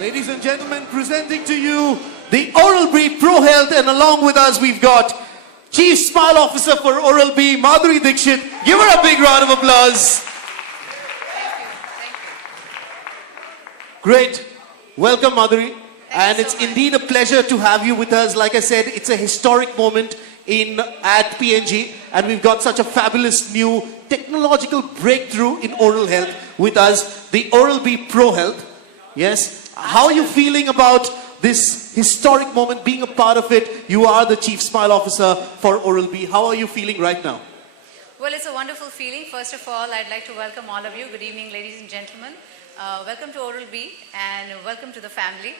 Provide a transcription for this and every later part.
Ladies and gentlemen, presenting to you the Oral-B Pro Health, and along with us we've got Chief Smile Officer for Oral-B, Madhuri Dixit. Give her a big round of applause. Thank you. Great. Welcome, Madhuri. And you it's so much. indeed a pleasure to have you with us. Like I said, it's a historic moment at P&G, and we've got such a fabulous new technological breakthrough in oral health with us, the Oral-B Pro Health. Yes. How are you feeling about this historic moment, being a part of it? You are the Chief Smile Officer for Oral-B. How are you feeling right now? Well, it's a wonderful feeling. First of all, I'd like to welcome all of you. Good evening, ladies and gentlemen. Welcome to Oral-B and welcome to the family.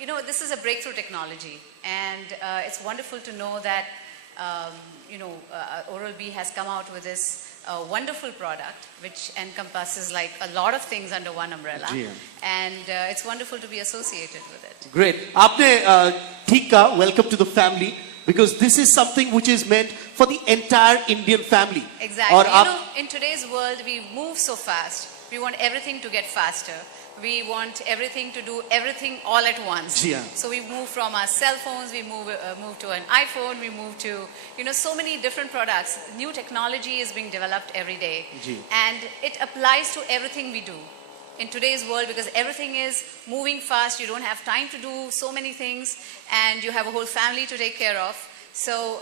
You know, this is a breakthrough technology, and it's wonderful to know that, Oral-B has come out with this wonderful product which encompasses like a lot of things under one umbrella. And it's wonderful to be associated with it. Great. Aapne theek kaha, welcome to the family, because this is something which is meant for the entire Indian family. Exactly. You know, in today's world, we move so fast. We want everything to get faster. We want everything to do everything all at once. So we move from our cell phones, we move to an iPhone, we move to, so many different products. New technology is being developed every day. And it applies to everything we do in today's world, because everything is moving fast. You don't have time to do so many things, and you have a whole family to take care of. So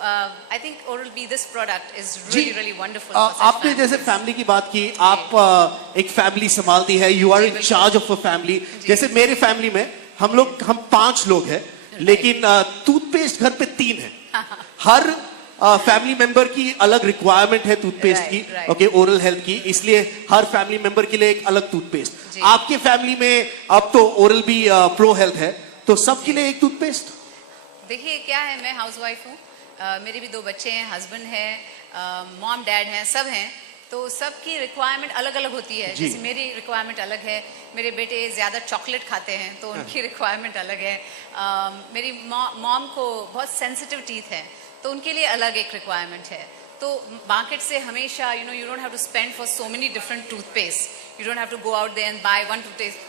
I think Oral-B, this product is really, really wonderful. आपने जैसे family की बात की, आप एक family संभालती है, you are in charge of a family. जैसे मेरे फैमिली में हम 5 लोग हैं, लेकिन टूथपेस्ट घर पे 3 है. हर फैमिली मेंबर की अलग रिक्वायरमेंट है टूथपेस्ट की, ओके, ओरल हेल्थ की, इसलिए हर फैमिली मेंबर के लिए एक अलग टूथपेस्ट. आपके फैमिली में अब तो Oral-B प्रो हेल्थ है, तो सबके लिए एक टूथपेस्ट? देखिए क्या है, मैं हाउसवाइफ हूँ, मेरे भी 2 बच्चे हैं, हस्बैंड है, मॉम डैड हैं, सब हैं, तो सबकी रिक्वायरमेंट अलग अलग होती है. जैसे मेरी रिक्वायरमेंट अलग है, मेरे बेटे ज़्यादा चॉकलेट खाते हैं तो उनकी रिक्वायरमेंट अलग है. मेरी मॉम को बहुत सेंसिटिव टीथ है तो उनके लिए अलग एक रिक्वायरमेंट है. तो मार्केट से हमेशा you don't have to spend for so many different toothpaste. You don't have to go out there and buy one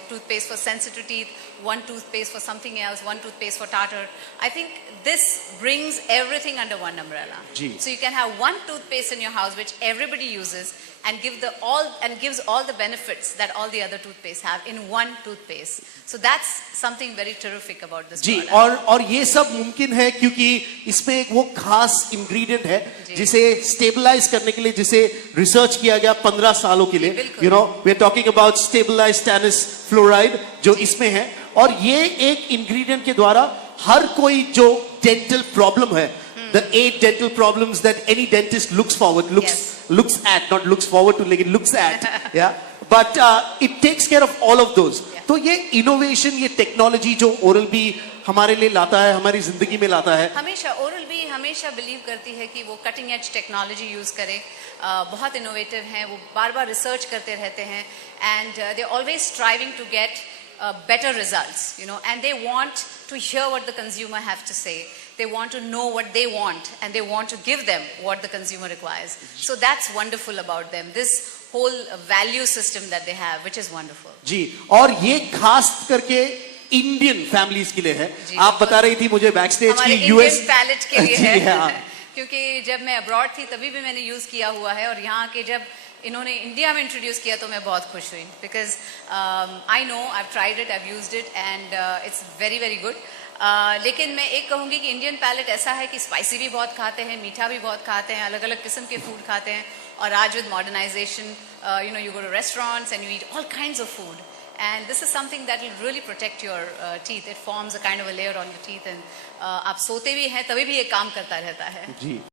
toothpaste for sensitive teeth, one toothpaste for something else, one toothpaste for tartar. I think this brings everything under one umbrella. So you can have one toothpaste in your house which everybody uses and gives all the benefits that all the other toothpaste have in one toothpaste. So that's something very terrific about this product. और ये सब मुमकिन है क्योंकि इसमें एक वो खास इंग्रेडिएंट है जिसे स्टेबलाइज करने के लिए, जिसे रिसर्च किया गया 15 सालों के लिए. We are talking about stabilised stannous fluoride जो इसमें है, और ये एक इंग्रेडिएंट के द्वारा हर कोई जो डेंटल प्रॉब्लम है, the 8 dental problems that any dentist looks at, not looks forward to, लेकिन looks at, but it takes care of all of those. तो ये इनोवेशन, ये टेक्नोलॉजी जो Oral-B हमारे लिए लाता है, हमारी जिंदगी में लाता है, हमेशा Oral-B हमेशा बिलीव करती है कि वो कटिंग एज टेक्नोलॉजी यूज करे. बहुत इनोवेटिव हैं, वो बार बार रिसर्च करते रहते हैं, and they always striving to get better results, and they want to hear what the consumer have to say. They want to know what they want, and they want to give them what the consumer requires. So that's wonderful about them, this whole value system that they have, which is wonderful. जी, और ये खास करके Indian families के लिए है. आप बता रही थी मुझे बैकस्टेज की यूएस पैलेट के लिए है. क्योंकि जब मैं अब्रॉड थी तभी भी मैंने यूज किया हुआ है, और यहाँ के जब इन्होंने इंडिया में इंट्रोड्यूस किया तो मैं बहुत खुश हुई, because I know, I have tried it, I have used it, and it's very very good. लेकिन मैं एक कहूँगी कि इंडियन पैलेट ऐसा है कि स्पाइसी भी बहुत खाते हैं, मीठा भी बहुत खाते हैं, अलग अलग किस्म के फूड खाते हैं, और आज with modernisation you go to restaurants and you eat all kinds of food, and this is something that will really protect your teeth. It forms a kind of a layer on your teeth, and आप सोते भी हैं तभी भी ये काम करता रहता है.